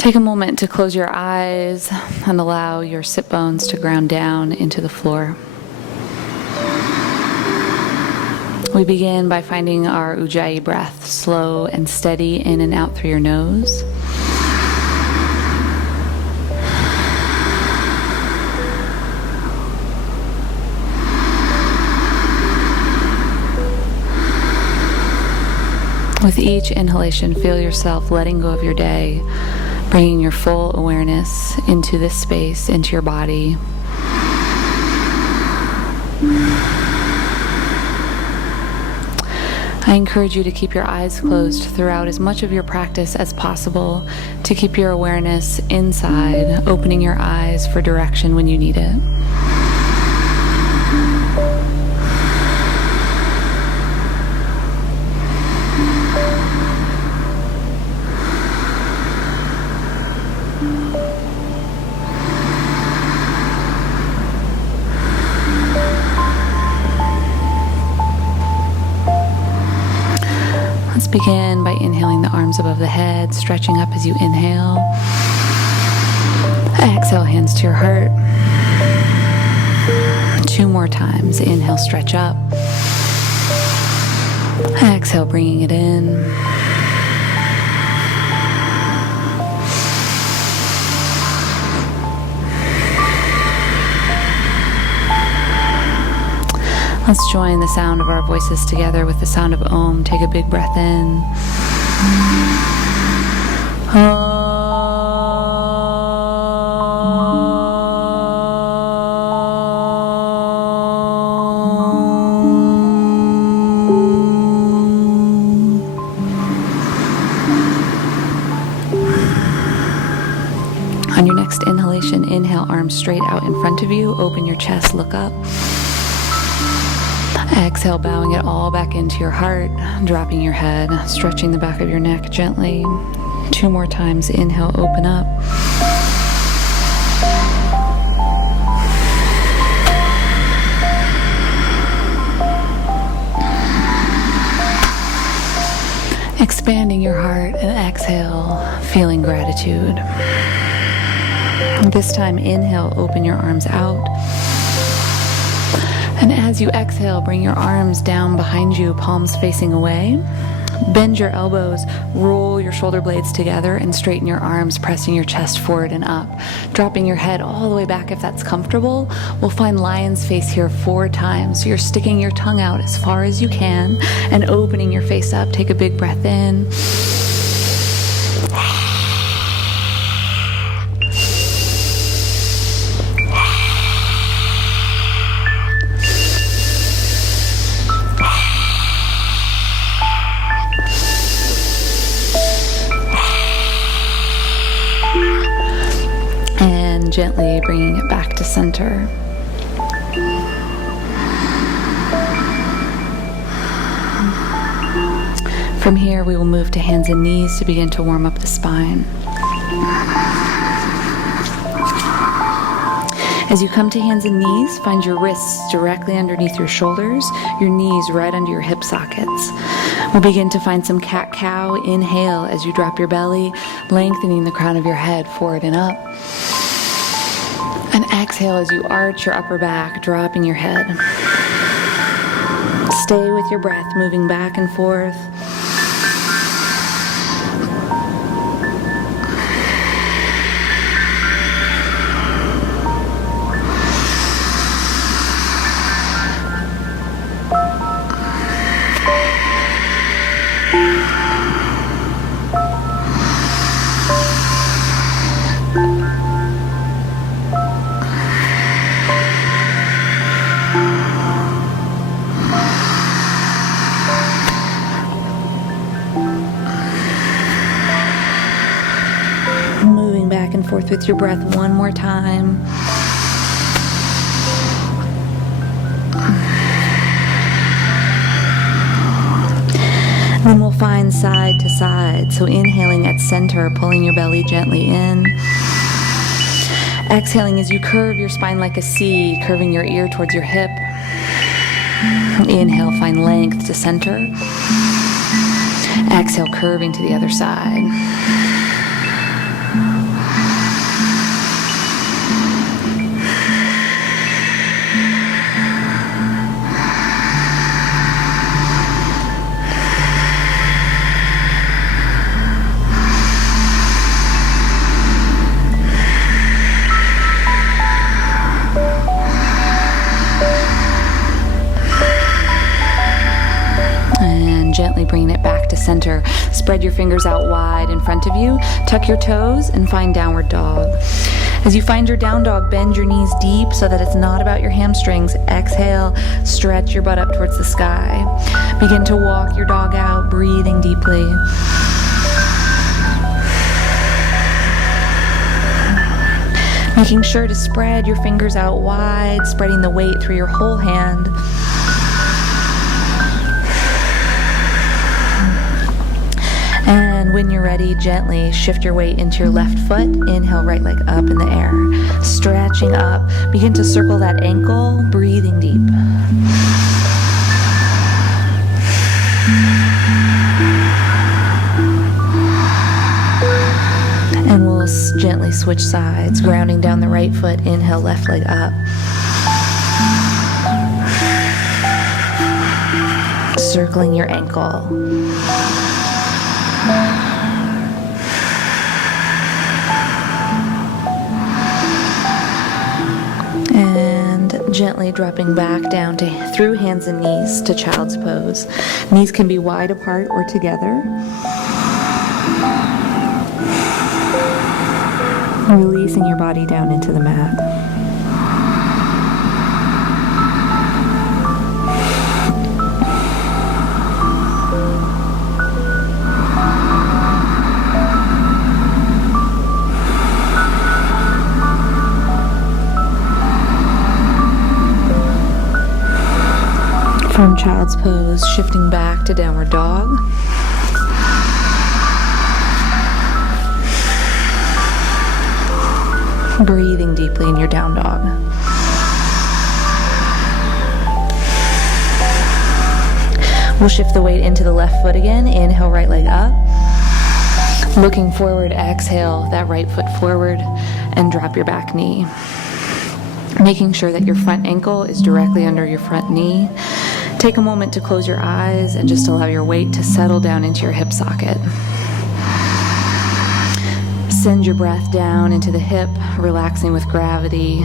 Take a moment to close your eyes and allow your sit bones to ground down into the floor. We begin by finding our Ujjayi breath, slow and steady in and out through your nose. With each inhalation, feel yourself letting go of your day, bringing your full awareness into this space, into your body. I encourage you to keep your eyes closed throughout as much of your practice as possible, to keep your awareness inside, opening your eyes for direction when you need it. Let's begin by inhaling the arms above the head, stretching up as you inhale. Exhale, hands to your heart. 2 more times. Inhale, stretch up. Exhale, bringing it in. Let's join the sound of our voices together with the sound of Om. Take a big breath in. On your next inhalation, inhale, arms straight out in front of you. Open your chest, look up. Exhale, bowing it all back into your heart, dropping your head, stretching the back of your neck gently. 2 more times. Inhale, open up. Expanding your heart, and exhale, feeling gratitude. This time, inhale, open your arms out. And as you exhale, bring your arms down behind you, palms facing away. Bend your elbows, roll your shoulder blades together, and straighten your arms, pressing your chest forward and up. Dropping your head all the way back if that's comfortable. We'll find lion's face here 4 times. So you're sticking your tongue out as far as you can and opening your face up. Take a big breath in. Gently bringing it back to center. From here, we will move to hands and knees to begin to warm up the spine. As you come to hands and knees, find your wrists directly underneath your shoulders, your knees right under your hip sockets. We'll begin to find some cat-cow. Inhale as you drop your belly, lengthening the crown of your head forward and up. And exhale as you arch your upper back, dropping your head. Stay with your breath, moving back and forth. Forth with your breath 1 more time. Then we'll find side to side. So inhaling at center, pulling your belly gently in. Exhaling as you curve your spine like a C, curving your ear towards your hip. Inhale, find length to center. Exhale, curving to the other side. gently bringing it back to center. Spread your fingers out wide in front of you. Tuck your toes and find downward dog. As you find your down dog, bend your knees deep so that it's not about your hamstrings. Exhale, stretch your butt up towards the sky. Begin to walk your dog out, breathing deeply. Making sure to spread your fingers out wide, spreading the weight through your whole hand. And when you're ready, gently shift your weight into your left foot. Inhale, right leg up in the air. Stretching up. Begin to circle that ankle, breathing deep. And we'll gently switch sides, grounding down the right foot. Inhale, left leg up. Circling your ankle. And gently dropping back down through hands and knees to child's pose. Knees can be wide apart or together. Releasing your body down into the mat. From child's pose, shifting back to downward dog. Breathing deeply in your down dog. We'll shift the weight into the left foot again. Inhale, right leg up. Looking forward, exhale that right foot forward and drop your back knee. Making sure that your front ankle is directly under your front knee. Take a moment to close your eyes and just allow your weight to settle down into your hip socket. Send your breath down into the hip, relaxing with gravity.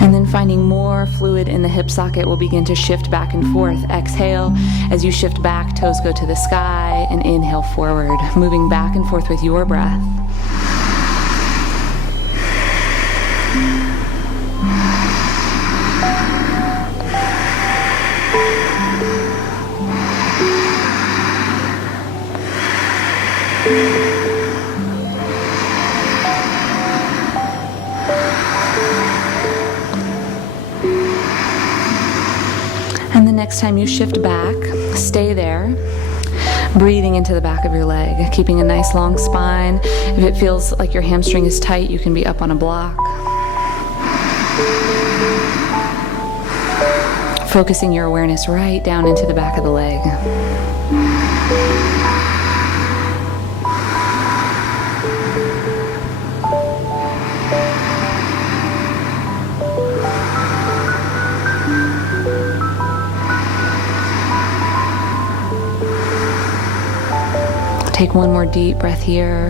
And then finding more fluid in the hip socket, we'll begin to shift back and forth. Exhale, as you shift back, toes go to the sky, and inhale forward, moving back and forth with your breath. And the next time you shift back, stay there, breathing into the back of your leg, keeping a nice long spine. If it feels like your hamstring is tight, you can be up on a block. Focusing your awareness right down into the back of the leg. Take one more deep breath here.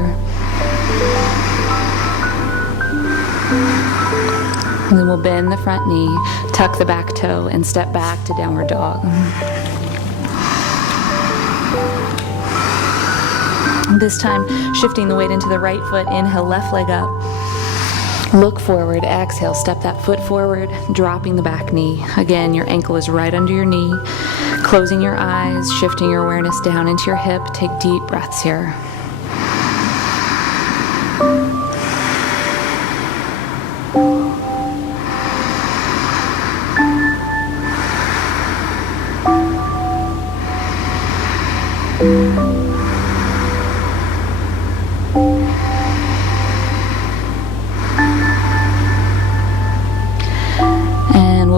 And then we'll bend the front knee, tuck the back toe, and step back to downward dog. This time, shifting the weight into the right foot. Inhale, left leg up. Look forward, exhale, step that foot forward, dropping the back knee. Again, your ankle is right under your knee. Closing your eyes, shifting your awareness down into your hip. Take deep breaths here.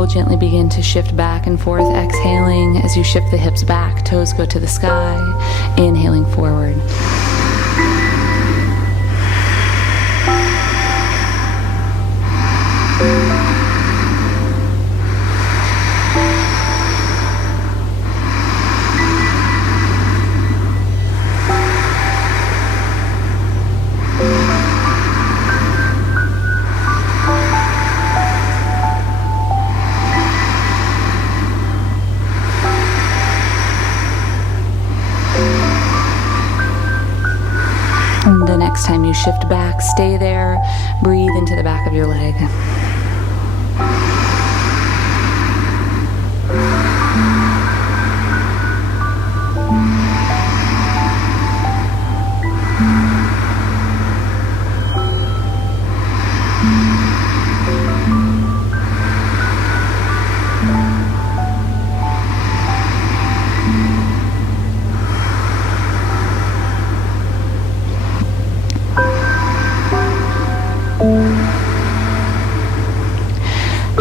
Gently begin to shift back and forth, exhaling as you shift the hips back, toes go to the sky, inhaling forward. And the next time you shift back, stay there. Breathe into the back of your leg.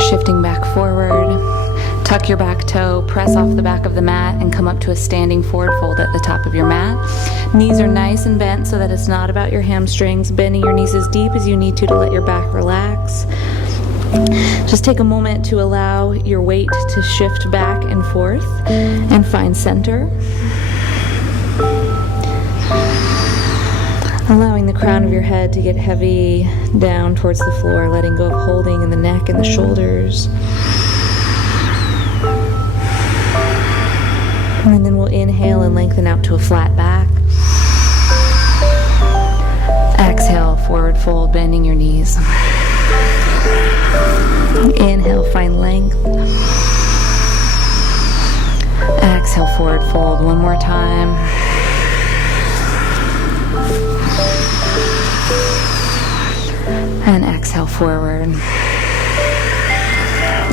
Shifting back forward, tuck your back toe, press off the back of the mat, and come up to a standing forward fold at the top of your mat. Knees are nice and bent so that it's not about your hamstrings, bending your knees as deep as you need to let your back relax. Just take a moment to allow your weight to shift back and forth and find center. Allowing the crown of your head to get heavy down towards the floor, letting go of holding in the neck and the shoulders. And then we'll inhale and lengthen out to a flat back. Exhale, forward fold, bending your knees. Inhale, find length. Exhale, forward fold, one more time. And exhale forward.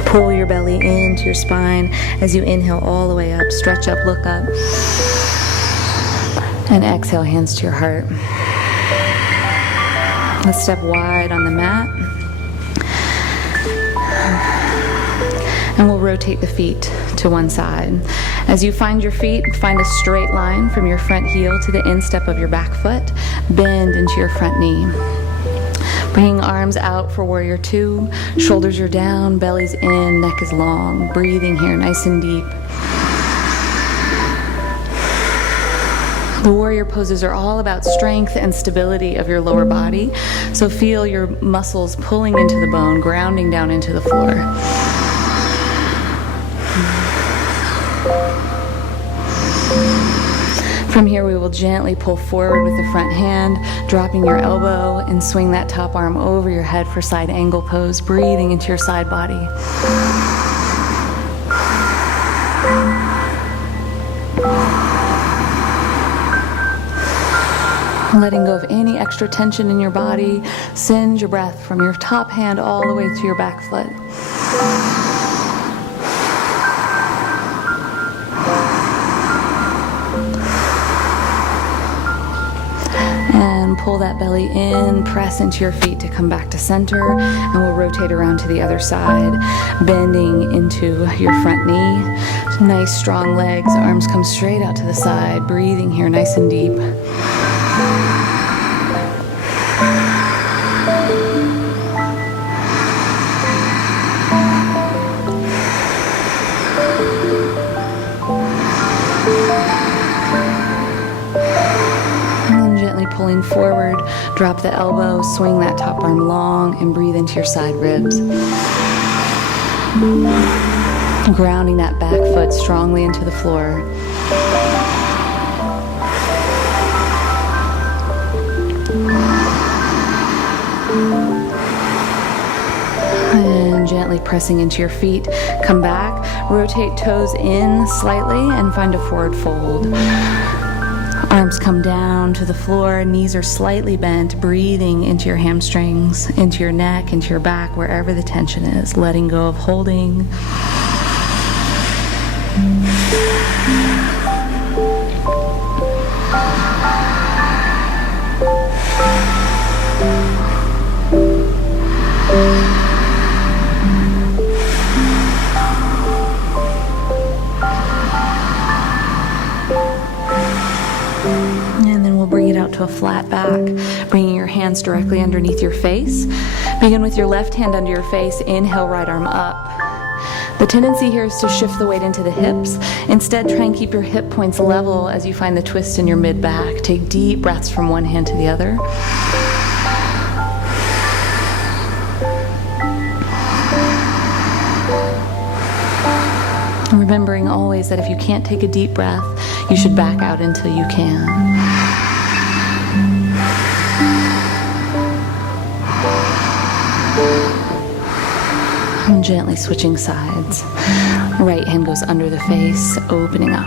Pull your belly into your spine as you inhale all the way up. Stretch up, look up. And exhale, hands to your heart. Let's step wide on the mat. And we'll rotate the feet to one side. As you find your feet, find a straight line from your front heel to the instep of your back foot. Bend into your front knee. Bringing arms out for warrior two. Shoulders are down, belly's in, neck is long. Breathing here, nice and deep. The warrior poses are all about strength and stability of your lower body. So feel your muscles pulling into the bone, grounding down into the floor. From here, we will gently pull forward with the front hand, dropping your elbow, and swing that top arm over your head for side angle pose, breathing into your side body. Letting go of any extra tension in your body, send your breath from your top hand all the way to your back foot. And pull that belly in, press into your feet to come back to center, and we'll rotate around to the other side, bending into your front knee. Nice strong legs, arms come straight out to the side, breathing here nice and deep. Pulling forward, drop the elbow, swing that top arm long, and breathe into your side ribs. Grounding that back foot strongly into the floor. And gently pressing into your feet. Come back, rotate toes in slightly, and find a forward fold. Arms come down to the floor, knees are slightly bent, breathing into your hamstrings, into your neck, into your back, wherever the tension is, letting go of holding. To a flat back, bringing your hands directly underneath your face. Begin with your left hand under your face, inhale, right arm up. The tendency here is to shift the weight into the hips. Instead, try and keep your hip points level as you find the twist in your mid-back. Take deep breaths from one hand to the other. Remembering always that if you can't take a deep breath, you should back out until you can. Gently switching sides. Right hand goes under the face, opening up.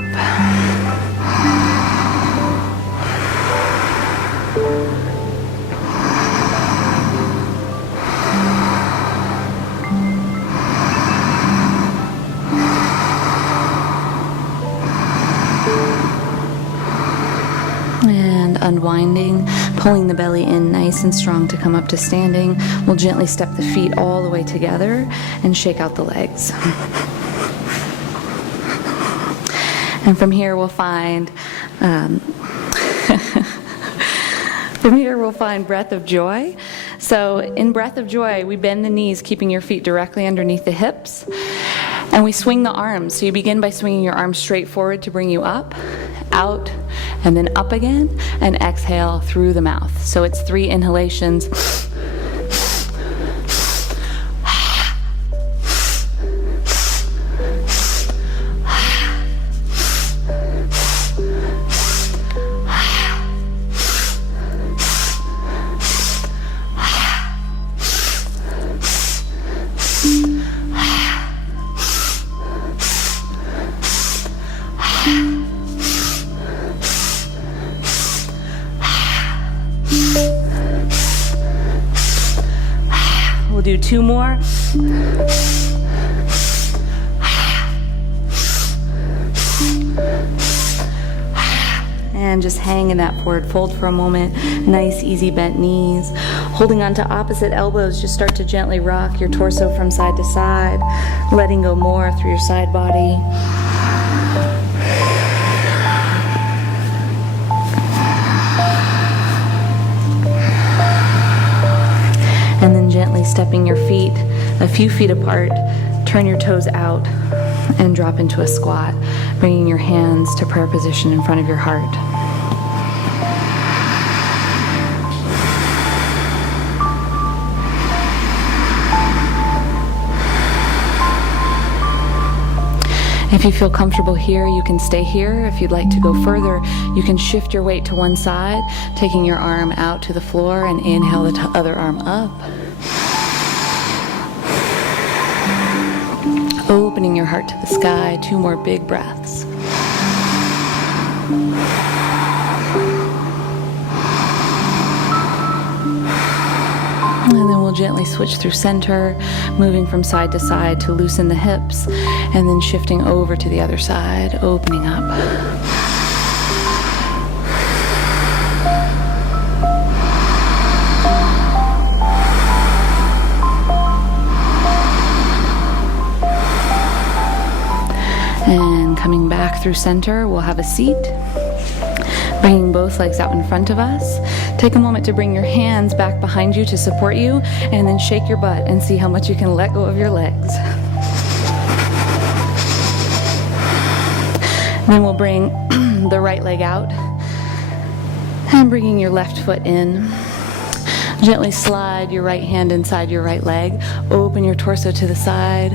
And unwinding, pulling the belly in nice and strong to come up to standing. We'll gently step the feet all the way together and shake out the legs. And from here we'll find breath of joy. So in breath of joy, we bend the knees, keeping your feet directly underneath the hips. And we swing the arms. So you begin by swinging your arms straight forward to bring you up, out, and then up again, and exhale through the mouth. So it's 3 inhalations. We'll do 2 more. And just hang in that forward fold for a moment. Nice, easy bent knees. Holding on to opposite elbows, just start to gently rock your torso from side to side, letting go more through your side body. And then gently stepping your feet a few feet apart, turn your toes out and drop into a squat, bringing your hands to prayer position in front of your heart. If you feel comfortable here, you can stay here. If you'd like to go further, you can shift your weight to one side, taking your arm out to the floor, and inhale the other arm up. Opening your heart to the sky, 2 more big breaths. And then we'll gently switch through center, moving from side to side to loosen the hips, and then shifting over to the other side, opening up. And coming back through center, we'll have a seat. Bringing both legs out in front of us. Take a moment to bring your hands back behind you to support you, and then shake your butt and see how much you can let go of your legs. Then we'll bring the right leg out and bringing your left foot in. Gently slide your right hand inside your right leg. Open your torso to the side,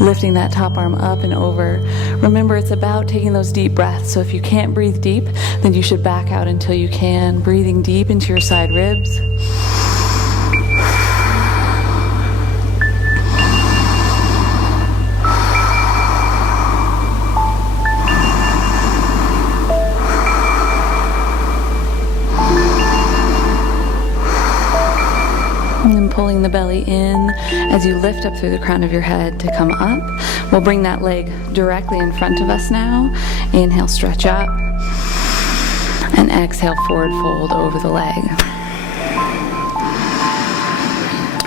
lifting that top arm up and over. Remember, it's about taking those deep breaths. So if you can't breathe deep, then you should back out until you can. Breathing deep into your side ribs. And then pulling the belly in as you lift up through the crown of your head to come up. We'll bring that leg directly in front of us now. Inhale, stretch up. And exhale, forward fold over the leg.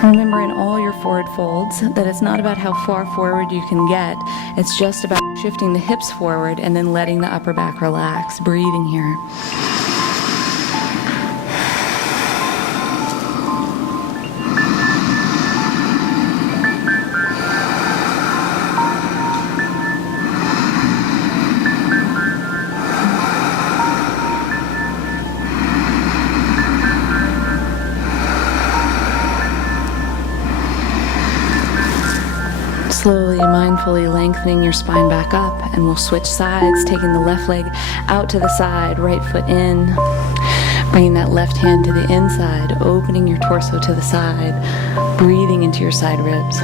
Remember in all your forward folds that it's not about how far forward you can get. It's just about shifting the hips forward and then letting the upper back relax. Breathing here. Slowly, mindfully lengthening your spine back up, and we'll switch sides, taking the left leg out to the side, right foot in, bringing that left hand to the inside, opening your torso to the side, breathing into your side ribs.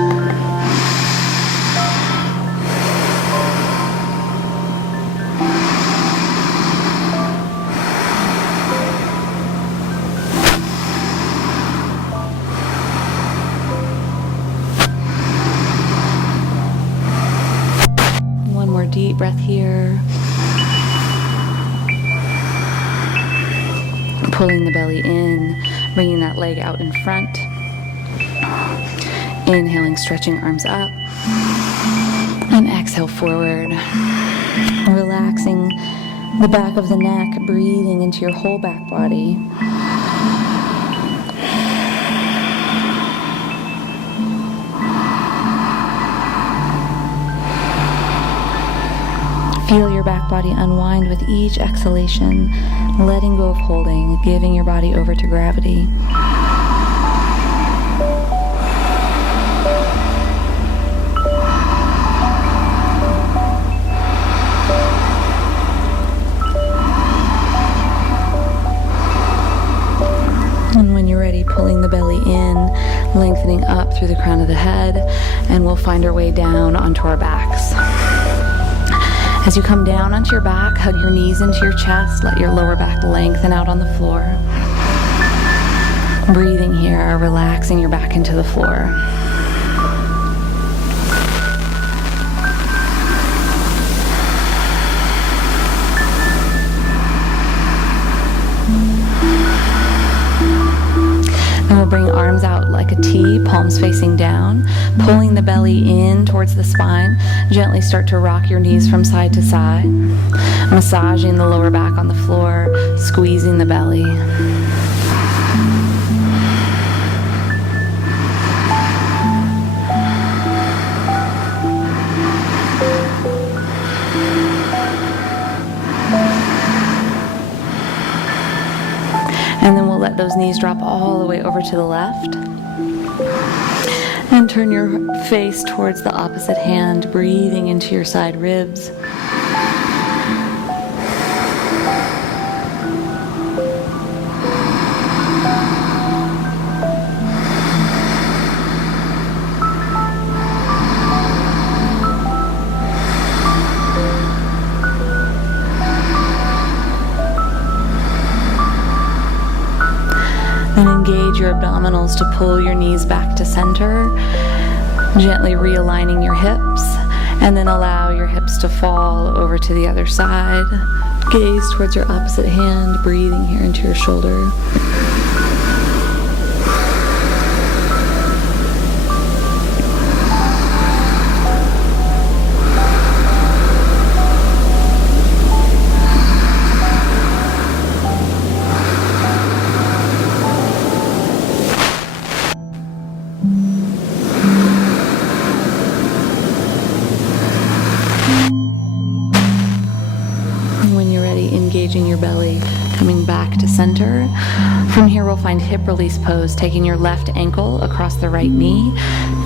pulling the belly in, bringing that leg out in front. Inhaling, stretching arms up. And exhale forward. Relaxing the back of the neck, breathing into your whole back body. Feel your back body unwind with each exhalation, letting go of holding, giving your body over to gravity. And when you're ready, pulling the belly in, lengthening up through the crown of the head, and we'll find our way down onto our backs. As you come down onto your back, hug your knees into your chest, let your lower back lengthen out on the floor. Breathing here, relaxing your back into the floor. And we'll bring arms out like a T, palms facing down, pulling the belly in towards the spine. Gently start to rock your knees from side to side, massaging the lower back on the floor, squeezing the belly. And then we'll let those knees drop all the way over to the left. And turn your face towards the opposite hand, breathing into your side ribs. And engage your abdominals to pull your knees back to center, gently realigning your hips, and then allow your hips to fall over to the other side. Gaze towards your opposite hand, breathing here into your shoulder. Engaging your belly, coming back to center. From here we'll find hip release pose, taking your left ankle across the right knee,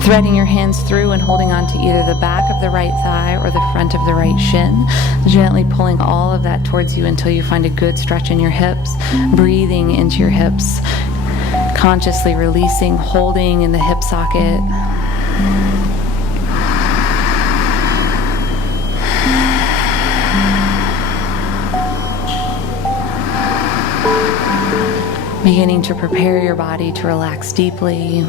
threading your hands through and holding on to either the back of the right thigh or the front of the right shin, gently pulling all of that towards you until you find a good stretch in your hips, breathing into your hips, consciously releasing, holding in the hip socket. Beginning to prepare your body to relax deeply.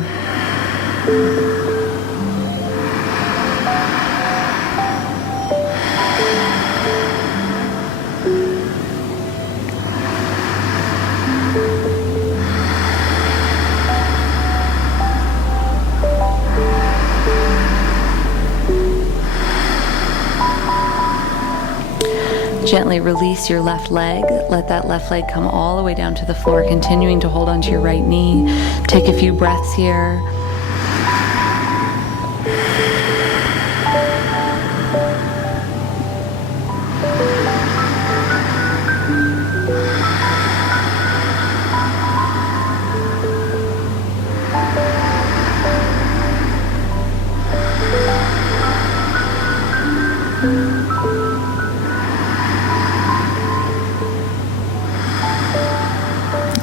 Gently release your left leg. Let that left leg come all the way down to the floor, continuing to hold onto your right knee. Take a few breaths here.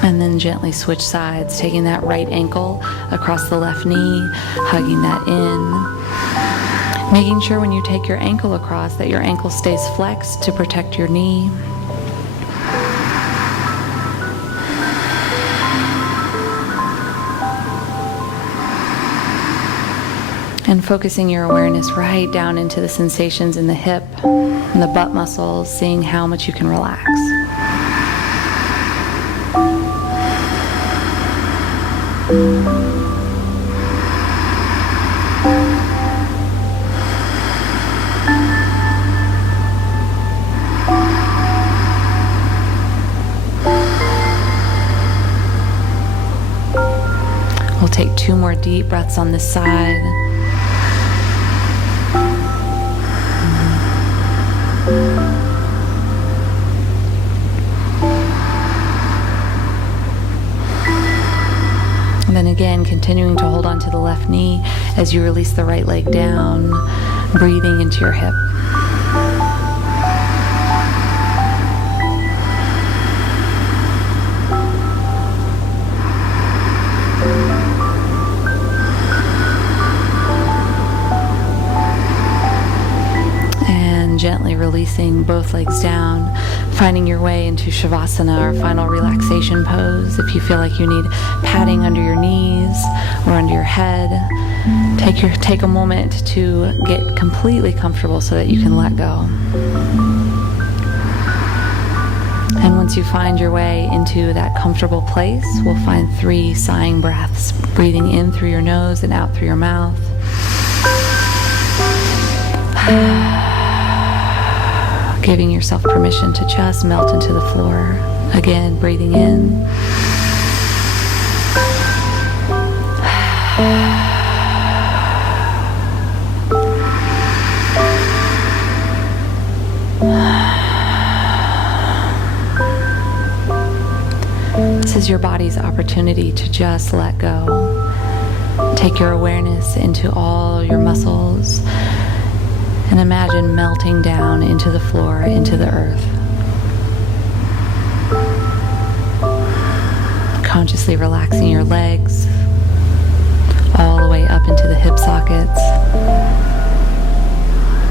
And then gently switch sides, taking that right ankle across the left knee, hugging that in. Making sure when you take your ankle across that your ankle stays flexed to protect your knee. And focusing your awareness right down into the sensations in the hip and the butt muscles, seeing how much you can relax. We'll take 2 more deep breaths on this side. And then again, continuing to hold on to the left knee as you release the right leg down, breathing into your hip. Gently releasing both legs down, finding your way into Shavasana, our final relaxation pose. If you feel like you need padding under your knees or under your head, take a moment to get completely comfortable so that you can let go. And once you find your way into that comfortable place, we'll find 3 sighing breaths, breathing in through your nose and out through your mouth. Giving yourself permission to just melt into the floor. Again, breathing in. This is your body's opportunity to just let go. Take your awareness into all your muscles. And imagine melting down into the floor, into the earth. Consciously relaxing your legs all the way up into the hip sockets.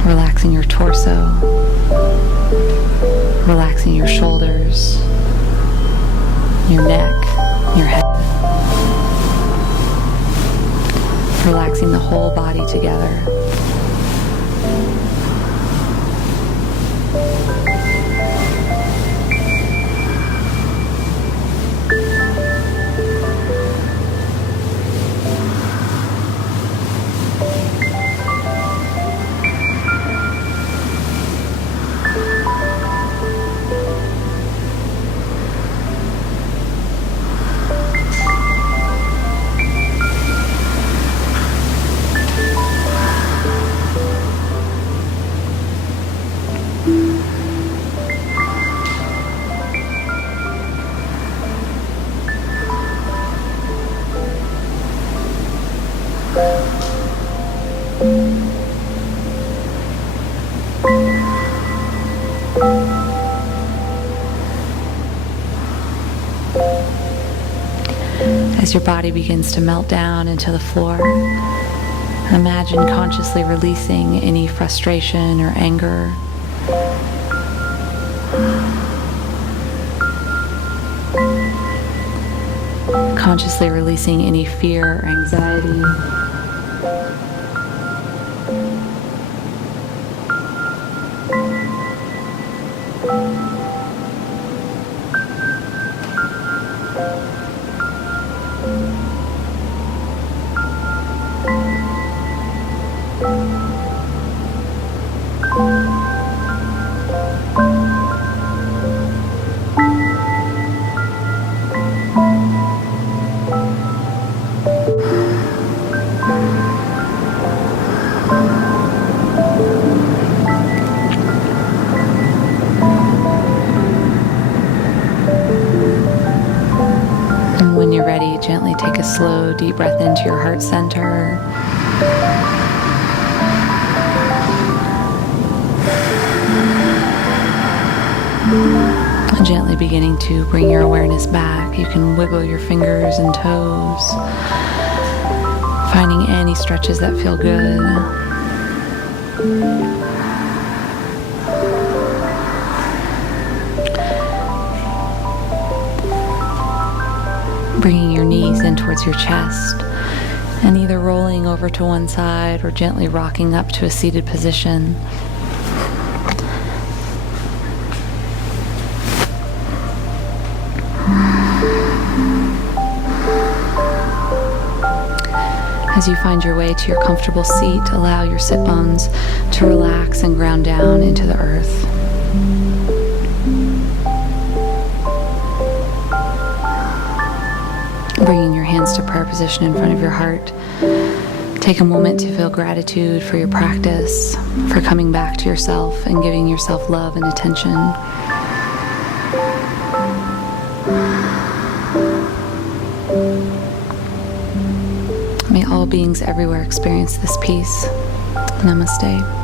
Relaxing your torso. Relaxing your shoulders, your neck, your head. Relaxing the whole body together. As your body begins to melt down into the floor, imagine consciously releasing any frustration or anger. Consciously releasing any fear or anxiety. Gently take a slow, deep breath into your heart center. And gently beginning to bring your awareness back. You can wiggle your fingers and toes, finding any stretches that feel good. Bringing your knees in towards your chest and either rolling over to one side or gently rocking up to a seated position. As you find your way to your comfortable seat, allow your sit bones to relax and ground down into the earth. Bringing your hands to prayer position in front of your heart. Take a moment to feel gratitude for your practice, for coming back to yourself and giving yourself love and attention. May all beings everywhere experience this peace. Namaste.